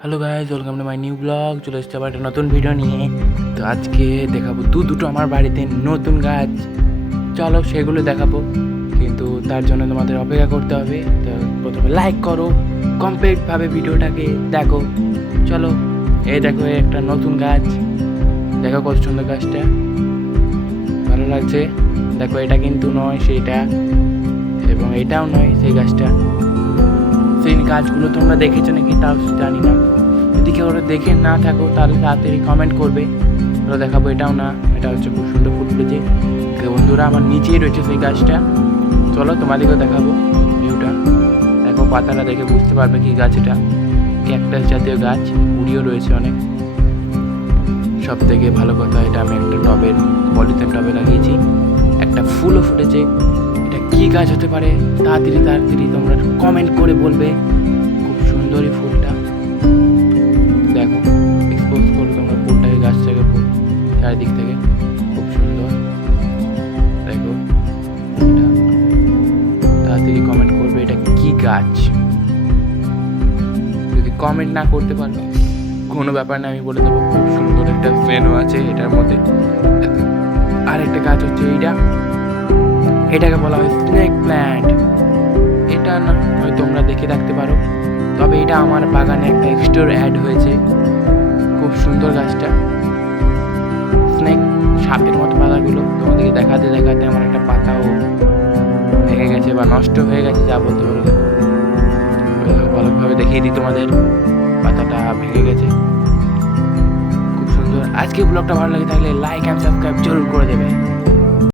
Hello guys, welcome to my new blog. চলে এসেছে আবার একটা নতুন ভিডিও নিয়ে। তো আজকে দেখাবো দুটো আমার বাড়িতে নতুন গাছ। চলো সেগুলো দেখাবো, কিন্তু তার জন্য তোমাদের অপেক্ষা করতে হবে। তো প্রথমে লাইক করো, কমপ্লিটভাবে ভিডিওটাকে দেখো। চলো, এই দেখো একটা নতুন গাছ, দেখো কত সুন্দর গাছটা, ভালো লাগছে। দেখো এটা কিন্তু নয় সেইটা, এবং এটাও নয় সেই গাছটা। সেই গাছগুলো তোমরা দেখেছো নাকি তাও জানি না। যদি কেউ ওরা দেখে না থাকো তাহলে তাড়াতাড়ি কমেন্ট করবে। ওরা দেখাবো, এটাও না, এটা হচ্ছে খুব সুন্দর ফুল ফুটেছে। বন্ধুরা আমার নিচেই রয়েছে সেই গাছটা, চলো তোমাদেরকেও দেখাবো ভিউটা। দেখো পাতাটা দেখে বুঝতে পারবে কি গাছ এটা। ক্যাকটাস জাতীয় গাছ, কুড়িও রয়েছে অনেক। সব থেকে ভালো কথা, এটা আমি একটা টবের পলিথিন টবে লাগিয়েছি, একটা ফুলও ফুটেছে। এটা কি গাছ হতে পারে তাড়াতাড়ি তোমরা কমেন্ট করে বলবে। খুব সুন্দরই ফুলটা, দেখো এক্সপোজ করো তোমরা ফুলটাকে, গাছটাকে চারিদিক থেকে, খুব সুন্দর। দেখো ফুলটা, তাড়াতাড়ি কমেন্ট করবে এটা কি গাছ। যদি কমেন্ট না করতে পারো কোনো ব্যাপার না, আমি বলে দেবো। খুব সুন্দর একটা ফেনও আছে এটার মধ্যে। আর একটা গাছ হচ্ছে এটাকে বলা হয় স্নেক প্ল্যান্ট। এটা না হয় তোমরা দেখে রাখতে পারো, তবে এটা আমার বাগানে একটা এক্সট্রা অ্যাড হয়েছে। খুব সুন্দর গাছটা, স্নেক সাপের মতো পাতাগুলো। তোমাদেরকে দেখাতে দেখাতে আমার একটা পাতাও ভেঙে গেছে বা নষ্ট হয়ে গেছে, যা বলতে পারো। ভালোভাবে দেখিয়ে দিই তোমাদের, পাতাটা ভেঙে গেছে। খুব সুন্দর। আজকে ব্লগটা ভালো লাগে থাকলে লাইক অ্যান্ড সাবস্ক্রাইব জরুর করে দেবে।